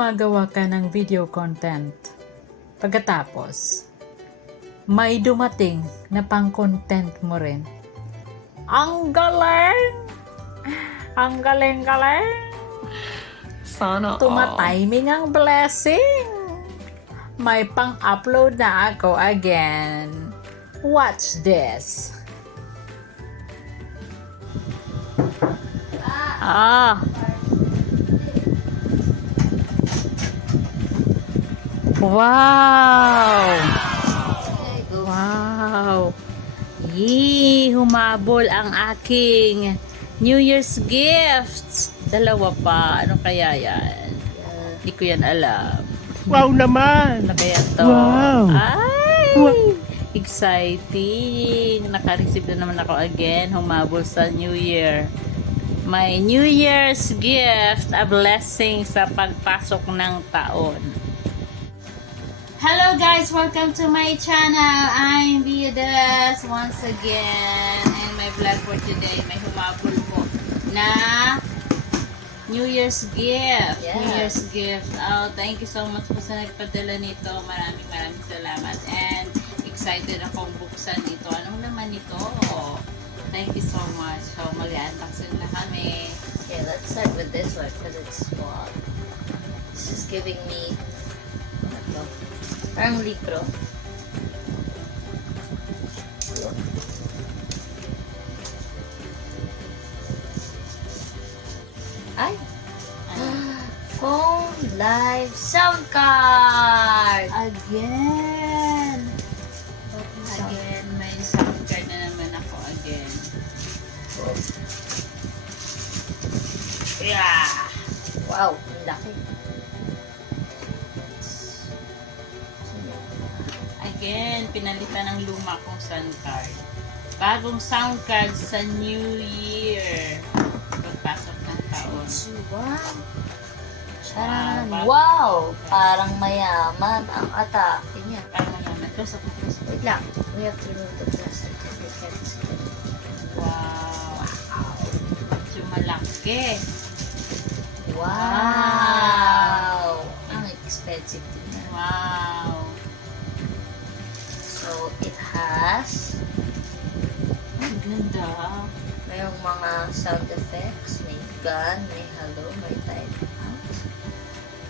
gumagawa ka ng video content. Pagkatapos, may dumating na pang-content mo rin. Ang galing! Ang galing-galing! Sana Tumatiming ang blessing! May pang-upload na ako again. Watch this. Wow! Wow! Yee! Humabol ang aking New Year's gifts. Dalawa pa. Ano kaya yan? Hindi ko yan alam. Wow naman! Ano kaya to? Wow! Ay! Exciting! Naka-receive na naman ako again. Humabol sa New Year. My New Year's gift, a blessing sa pagpasok ng taon. Hello guys! Welcome to my channel. I'm Viudas once again. And my vlog for today, may humabol po na New Year's gift. Yeah. New Year's gift. Oh, thank you so much po sa nagpadala nito. Maraming salamat. And excited akong buksan ito. Anong laman nito? Thank you so much. So, mag-unboxing na kami. Okay, let's start with this one because it's small. This is giving me ano, parang libro. Ay! Phone Live Sound Card! Again! Again, may sound card na naman ako again. Yeah! Wow, ang laki. Again, pinalitan ng luma kong sound card. Bagong sound card sa New Year. Pagpasok ng taon. Wow! Wow, Wow! Parang mayaman ang atake niya. Parang naman. Close up. Wait lang. We have to remove the plastic. We can't see it. Wow! Medyo malaki. Wow! Ang expensive din na. Wow! So, it has Ang ganda. mayroong mga sound effects. May gun, may hello, may time out.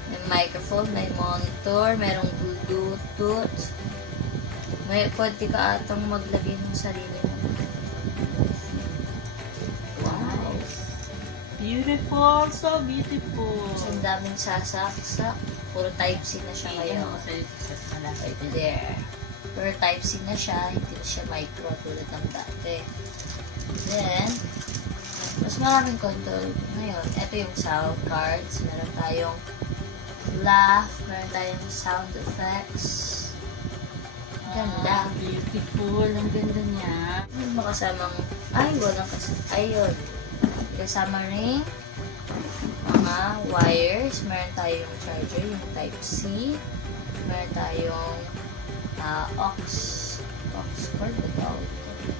May microphone, may monitor, mayroong Bluetooth. May pwede ka atang maglagay ng sarili mo. Wow! Beautiful. So beautiful. So, ang daming sasaksak. Puro Type-C na siya ngayon. Right there. Puro Type-C na siya. Hindi na siya micro tulad ng dati. Then, mas maraming control ngayon. Ito yung sound cards. Meron tayong laugh. Meron tayong sound effects. Ganda. Beautiful. Ang ganda niya. May makasamang, ay, walang ayun. Kasama rin mga wires. Meron tayong charger, yung Type-C. Meron tayong aux cord.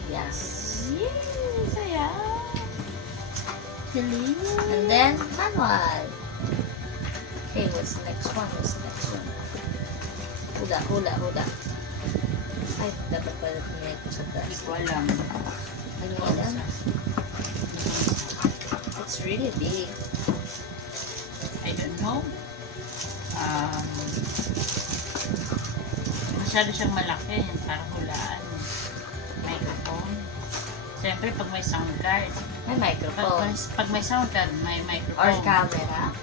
Yes. Yay! Saya! Galing! And then, manual. Okay, what's the next one? Hula. Ay, dapat pala tingnan ko sa Hindi taas. ko alam. Ano yan? It's really big. I don't know. Masyado siyang malaki. Parang hulaan. Microphone. Siyempre, pag may sound card. May microphone. Pag may sound card, may microphone. Or camera.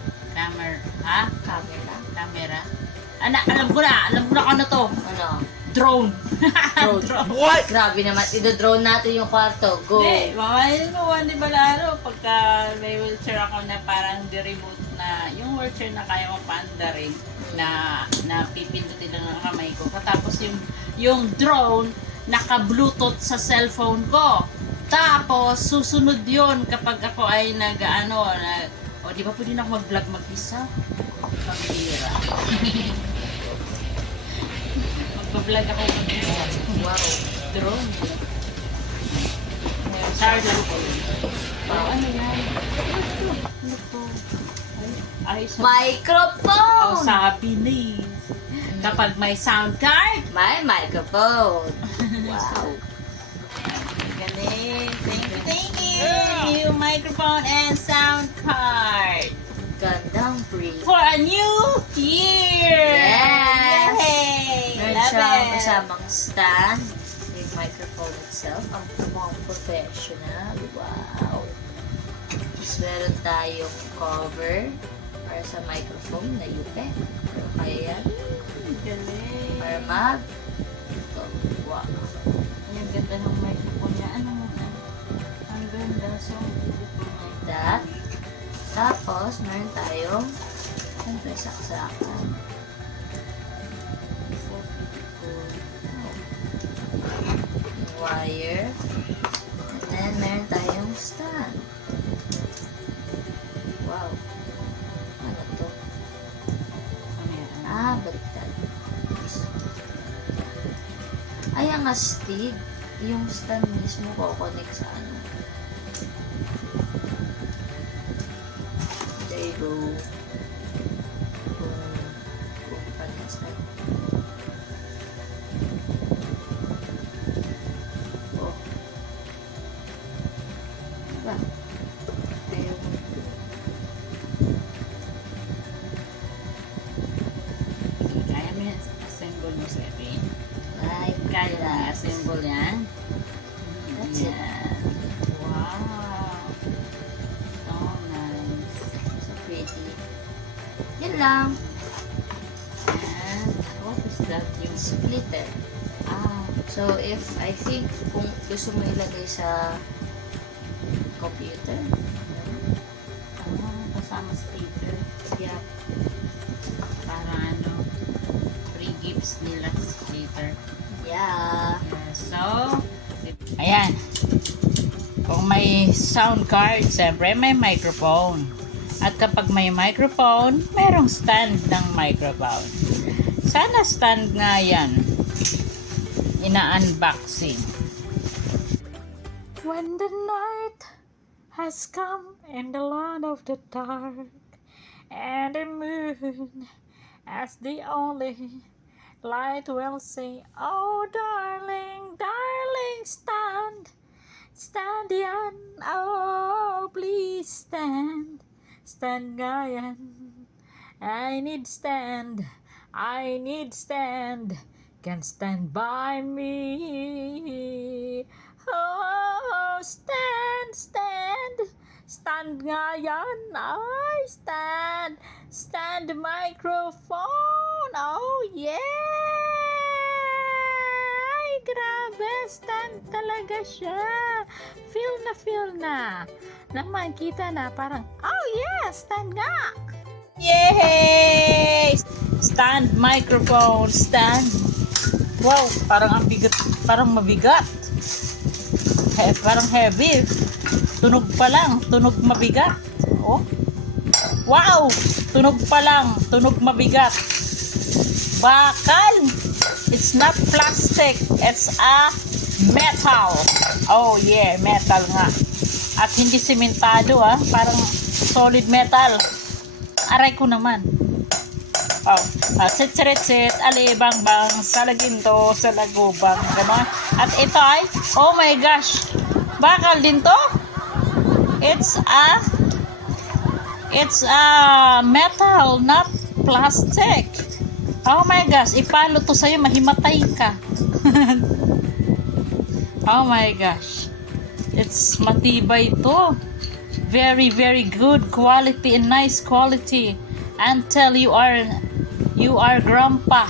Ha? Camera. Alam ko na kung ano to. Ano? Drone. Drone. What? Grabe naman. Ito-drone natin yung kwarto. Go. Hindi, mamahalin mo, di ba laro? Pagka may wheelchair ako na parang di-remote na, yung wheelchair na kaya mo paandarin, na pipindutin lang ng kamay ko. Tapos yung drone, naka-bluetooth sa cellphone ko. Tapos, susunod yon kapag ako ay di ba pwede na ako mag-vlog mag-isa? Pambira. Mag-vlog ako mag-isa. Wow. Drone. Charger ko. Ano yan? Ano to? Ay, Microphone! sabi ni. Kapag may sound card, May microphone. Wow. galing. Thank you. Microphone and sound card. Gandang free. For a new year! Yes! Yay! Meron Love siyang it! kasamang stand. Yung microphone itself. Ang mukhang professional. Wow. Tapos meron tayong cover para sa microphone na yupe. Pero kaya yan. Galing. Para mag. Ito. Wow. Ang ganda ng microphone niya. Ang ganda. So beautiful like That. Tapos, meron tayong siyempre saksakan. So beautiful. Yung wire. And then, meron tayong stand. Wow. Ano to? Baliktad. Ay, ang astig. Yung stand mismo ko-connect sa ano. There you go. Kung stand. Oh. Diba? Ayaw mo. Kaya mo yan. Assemble mo sa akin. Ay, Kaya mo assemble yan. That's it. Yan. Wow. So nice. So pretty. Yan lang. And what is that? Yung Splitter. ah, So, if I think kung gusto mo ilagay sa computer, kasama speaker. yeah, Para ano, free gifts nila speaker. yeah. So, ayan. Kung may sound card, siyempre may microphone. At kapag may microphone, merong stand ng microphone. Sana stand nga yan. Ina-unboxing. When the night has come in the land of the dark, and the moon as the only light will say, "Oh, darling, darling, stand, stand yan, oh, please stand, stand nga yan. I need stand, can stand by me. Oh, stand, stand nga yan. Ay, stand microphone. Oh, yeah. Ay, grabe, stand talaga siya. Feel na. Nang makita na, parang, oh, yeah, stand nga. Yay! Stand microphone, stand. Wow, parang ang bigat, parang mabigat. Parang heavy. Tunog pa lang, tunog mabigat. Oh. Wow! Tunog pa lang, tunog mabigat. Bakal. It's not plastic, it's a metal. Oh yeah, metal nga. At hindi simentado parang solid metal. Aray ko naman. Oh, sit, alibang-bang, sa laginto, sa lagubang, gano'n. At ito ay, oh my gosh, bakal din to? It's a metal, not plastic. Oh my gosh, ipalo to sa'yo, mahimatay ka. Oh my gosh. It's matibay to. Very, very good quality and nice quality. Until you are grandpa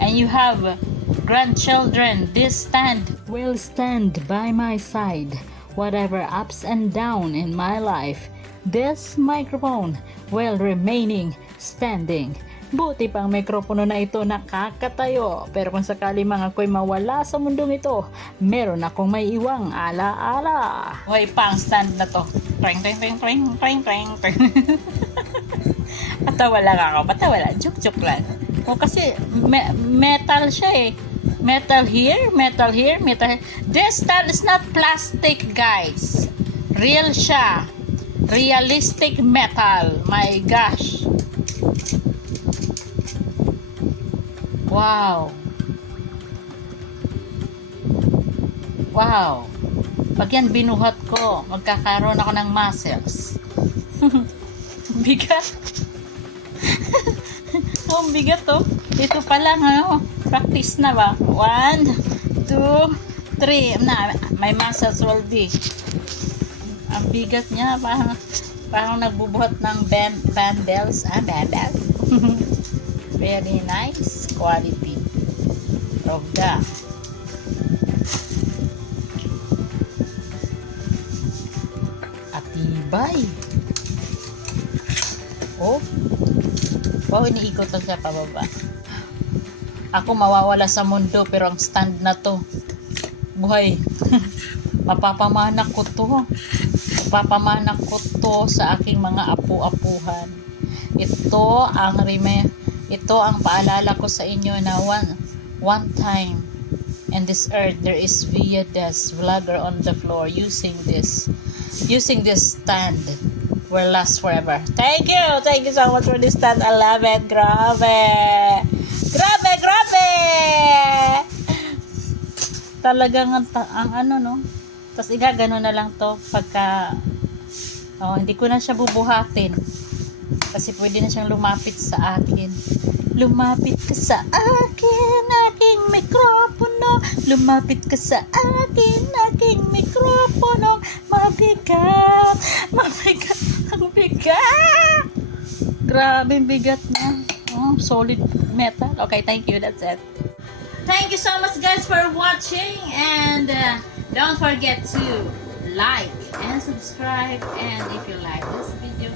and you have grandchildren, this stand will stand by my side. Whatever ups and down in my life, this microphone will remaining standing. Buti pang mikropono na ito nakakatayo. Pero kung sakali mga ako'y mawala sa mundong ito, meron akong may iwang ala-ala. Hoy, pang stand na to. Tring, tring, tring, tring, tring, tring, tring. Patawa lang ako. Patawa lang. Joke lang. O kasi metal siya eh. Metal here, metal here, metal here. This stand is not plastic, guys. Real siya. Realistic metal. My gosh. Wow. Wow. Pag yan binuhat ko, magkakaroon ako ng muscles. Bigat. Oh, bigat to. Ito pa lang, ano, practice na ba? 1, 2, 3. Na, may muscles already. Ang bigat niya, parang nagbubuhat ng bundles. Bundles. Very nice quality. Rogda. Atibay. Oh. Wow, iniikot lang siya pababa. Ako mawawala sa mundo pero ang stand na to. Buhay. Mapapamanak ko to. Mapapamanak ko to sa aking mga apu-apuhan. Ito ang paalala ko sa inyo na one time in this earth there is Viadas vlogger on the floor using this stand will last forever. Thank you so much for this stand. I love it. Grabe talagang ang ano, no, tapos igagano na lang to pagka hindi ko na siya bubuhatin kasi pwede na siyang lumapit sa akin. Lumapit ka sa akin, aking mikropono. Lumapit ka sa akin, aking mikropono. Mabigat ang bigat. Grabe bigat na. Solid metal. Okay, thank you, that's it. Thank you so much guys for watching, and don't forget to like and subscribe, and if you like this video,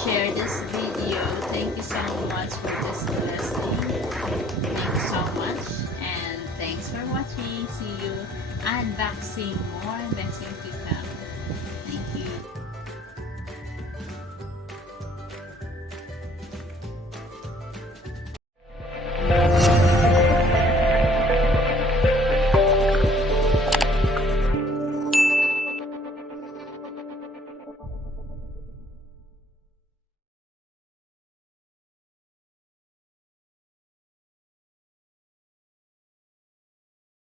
share this video. Thank you so much for this blessing. Thank you so much, and thanks for watching. See you unboxing more unboxing